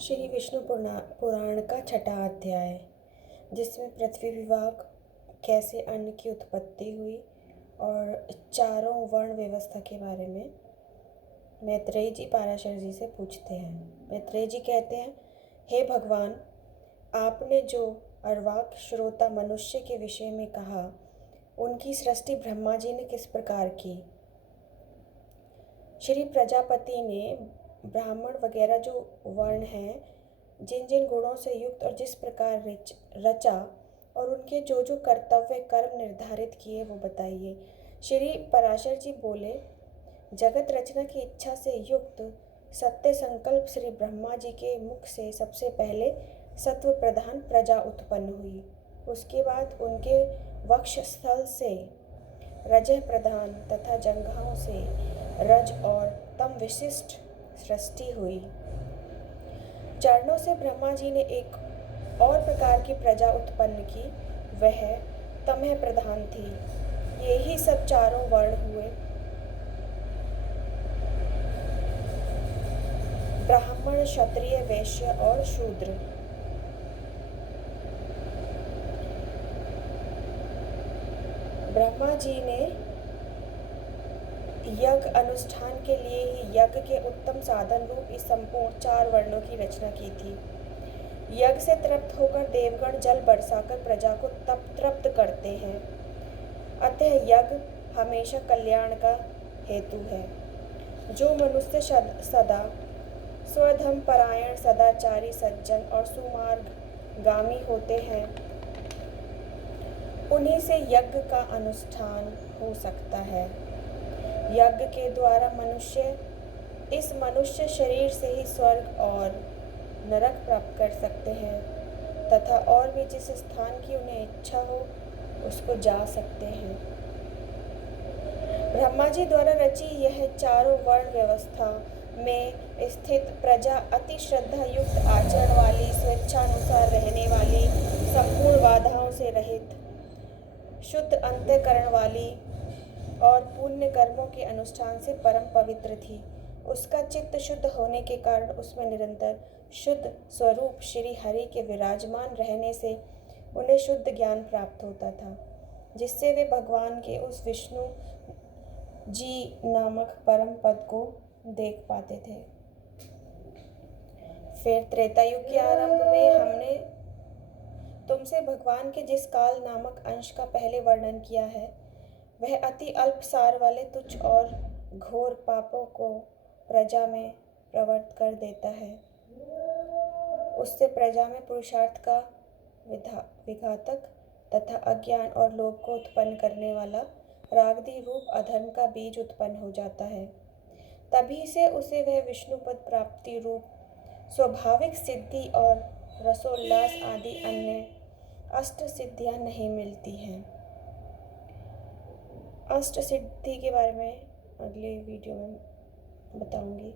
श्री विष्णु पुराण का छठा अध्याय, जिसमें पृथ्वी विभाग, कैसे अन्न की उत्पत्ति हुई और चारों वर्ण व्यवस्था के बारे में मैत्रेयी जी पराशर जी से पूछते हैं। मैत्रेयी जी कहते हैं, हे भगवान, आपने जो अर्वाक श्रोता मनुष्य के विषय में कहा, उनकी सृष्टि ब्रह्मा जी ने किस प्रकार की? श्री प्रजापति ने ब्राह्मण वगैरह जो वर्ण हैं, जिन जिन गुणों से युक्त और जिस प्रकार रचा और उनके जो जो कर्तव्य कर्म निर्धारित किए वो बताइए। श्री पराशर जी बोले, जगत रचना की इच्छा से युक्त सत्य संकल्प श्री ब्रह्मा जी के मुख से सबसे पहले सत्व प्रधान प्रजा उत्पन्न हुई। उसके बाद उनके वक्षस्थल से रजह प्रधान तथा जंघाओं से रज और तम विशिष्ट सृष्टि हुई। चरणों से ब्रह्मा जी ने एक और प्रकार की प्रजा उत्पन्न की, वह तमह प्रधान थी। ये ही सब चारों वर्ण हुए, ब्राह्मण, क्षत्रिय, वैश्य और शूद्र। ब्रह्मा जी ने यज्ञ अनुष्ठान के लिए ही यज्ञ के उत्तम साधन रूप इस संपूर्ण चार वर्णों की रचना की थी। यज्ञ से तृप्त होकर देवगण जल बरसाकर प्रजा को तृप्त करते हैं। अतः यज्ञ हमेशा कल्याण का हेतु है। जो मनुष्य सदा स्वधर्म परायण, सदाचारी, सज्जन और सुमार्गगामी होते हैं, उन्हीं से यज्ञ का अनुष्ठान हो सकता है। यज्ञ के द्वारा मनुष्य इस मनुष्य शरीर से ही स्वर्ग और नरक प्राप्त कर सकते हैं तथा और भी जिस स्थान की उन्हें इच्छा हो उसको जा सकते हैं। ब्रह्मा जी द्वारा रची यह चारों वर्ण व्यवस्था में स्थित प्रजा अति श्रद्धा युक्त आचरण वाली, स्वेच्छानुसार रहने वाली, संपूर्ण बाधाओं से रहित, शुद्ध अंतःकरण वाली और पुण्य कर्मों के अनुष्ठान से परम पवित्र थी। उसका चित्त शुद्ध होने के कारण उसमें निरंतर शुद्ध स्वरूप श्री हरि के विराजमान रहने से उन्हें शुद्ध ज्ञान प्राप्त होता था, जिससे वे भगवान के उस विष्णु जी नामक परम पद को देख पाते थे। फिर त्रेता युग के आरंभ में हमने तुमसे भगवान के जिस काल नामक अंश का पहले वर्णन किया है, वह अति अल्प सार वाले तुच्छ और घोर पापों को प्रजा में प्रवृत्त कर देता है। उससे प्रजा में पुरुषार्थ का विघातक तथा अज्ञान और लोभ को उत्पन्न करने वाला रागदी रूप अधर्म का बीज उत्पन्न हो जाता है। तभी से उसे वह विष्णुपद प्राप्ति रूप स्वाभाविक सिद्धि और रसोल्लास आदि अन्य अष्ट सिद्धियां नहीं मिलती हैं। अष्ट सिद्धि के बारे में अगले वीडियो में बताऊंगी।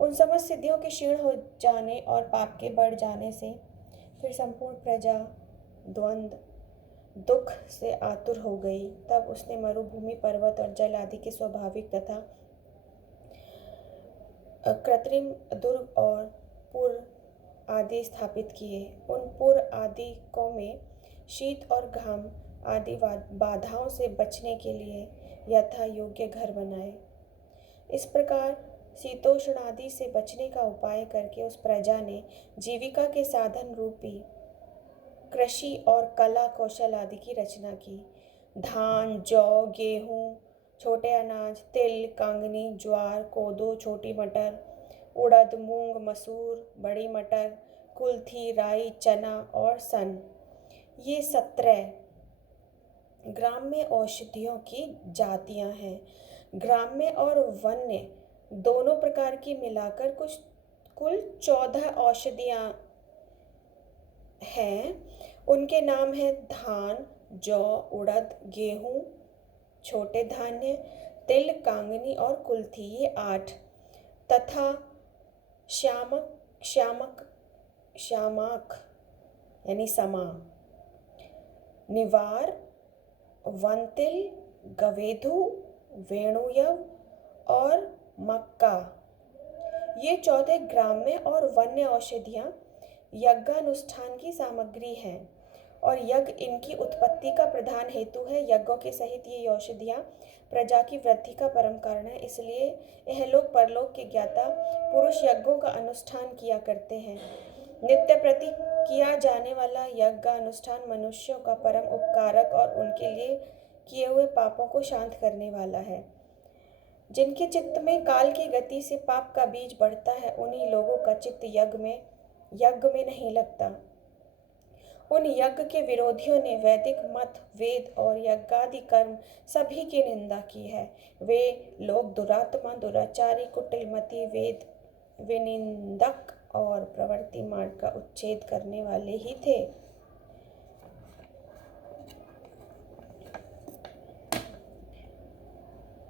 उन समस्त सिद्धियों के क्षीण हो जाने और पाप के बढ़ जाने से फिर संपूर्ण प्रजा द्वंद्व दुख से आतुर हो गई। तब उसने मरुभूमि, पर्वत और जल आदि के स्वाभाविक तथा कृत्रिम दुर्ग और पुर आदि स्थापित किए। उन पुर आदि को में शीत और घाम आदि बाधाओं से बचने के लिए यथा योग्य घर बनाए। इस प्रकार शीतोष्ण आदि से बचने का उपाय करके उस प्रजा ने जीविका के साधन रूपी कृषि और कला कौशल आदि की रचना की। धान, जौ, गेहूं, छोटे अनाज, तिल, कांगनी, ज्वार, कोदो, छोटी मटर, उड़द, मूंग, मसूर, बड़ी मटर, कुल्थी, राई, चना और सन, ये 17 ग्राम्य औषधियों की जातियां हैं। ग्राम्य और वन्य दोनों प्रकार की मिलाकर कुल 14 औषधियां हैं। उनके नाम हैं धान, जौ, उड़द, गेहूं, छोटे धान्य, तिल, कांगनी और कुल्थी, ये 8 तथा श्यामाक यानी समा, निवार, वनतिल, गवेधु, वेणुयव और मक्का, ये 14 ग्राम्य और वन्य औषधियाँ यज्ञानुष्ठान की सामग्री हैं और यज्ञ इनकी उत्पत्ति का प्रधान हेतु है। यज्ञों के सहित ये औषधियाँ प्रजा की वृद्धि का परम कारण है, इसलिए इहलोक परलोक के ज्ञाता पुरुष यज्ञों का अनुष्ठान किया करते हैं। नित्य प्रति किया जाने वाला यज्ञ अनुष्ठान मनुष्यों का परम उपकारक और उनके लिए किए हुए पापों को शांत करने वाला है। जिनके चित्त में काल की गति से पाप का बीज बढ़ता है, उन्हीं लोगों का चित्त यज्ञ में नहीं लगता। उन यज्ञ के विरोधियों ने वैदिक मत, वेद और यज्ञादि कर्म सभी की निंदा की है। वे लोग दुरात्मा, दुराचारी, कुटिलमति, वेद विनिंदक और प्रवृत्ति मार्ग का उच्छेद करने वाले ही थे।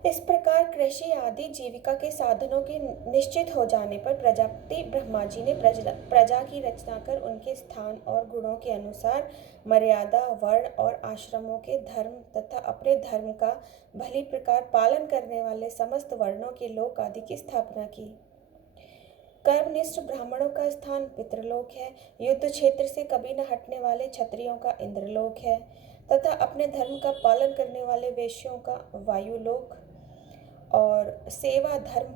इस प्रकार कृषि आदि जीविका के साधनों के निश्चित हो जाने पर प्रजापति ब्रह्मा जी ने प्रजा की रचना कर उनके स्थान और गुणों के अनुसार मर्यादा, वर्ण और आश्रमों के धर्म तथा अपने धर्म का भली प्रकार पालन करने वाले समस्त वर्णों के लोक आदि की स्थापना की। कर्मनिष्ठ ब्राह्मणों का स्थान पितृलोक है, युद्ध क्षेत्र से कभी न हटने वाले क्षत्रियों का इंद्रलोक है तथा अपने धर्म का पालन करने वाले वैश्यों का वायुलोक और सेवा धर्म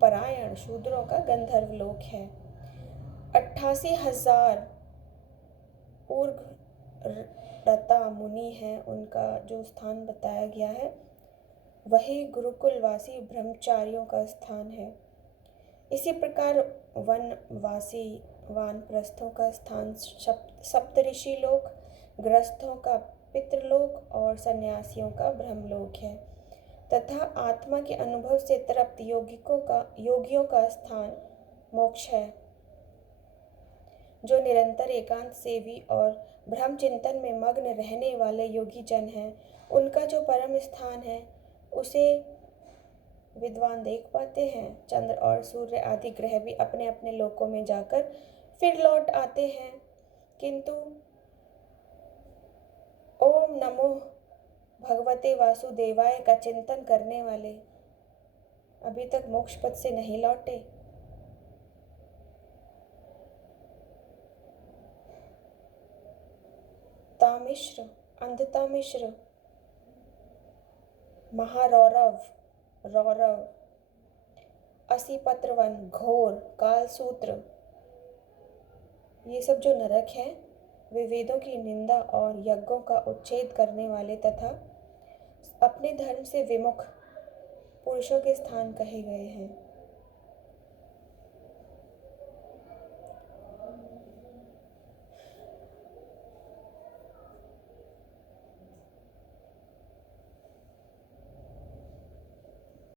परायण शूद्रों का गंधर्व लोक है। 88,000 ऊर्ध्वरता मुनि है, उनका जो स्थान बताया गया है वही गुरुकुलवासी ब्रह्मचारियों का स्थान है। इसी प्रकार वनवासी वानप्रस्थों का स्थान सप्तऋषि लोक, गृहस्थों का पितृलोक और सन्यासियों का ब्रह्मलोक है तथा आत्मा के अनुभव से तृप्त योगियों का स्थान मोक्ष है। जो निरंतर एकांत सेवी और ब्रह्म चिंतन में मग्न रहने वाले योगी जन हैं, उनका जो परम स्थान है उसे विद्वान देख पाते हैं। चंद्र और सूर्य आदि ग्रह भी अपने अपने लोकों में जाकर फिर लौट आते हैं, किंतु ओम नमो भगवते वासुदेवाय का चिंतन करने वाले अभी तक मोक्ष पद से नहीं लौटे। तामिश्र, अंधता मिश्र, महारौरव, रौरव, असीपत्रवन, घोर, कालसूत्र, ये सब जो नरक हैं वे वेदों की निंदा और यज्ञों का उच्छेद करने वाले तथा अपने धर्म से विमुख पुरुषों के स्थान कहे गए हैं।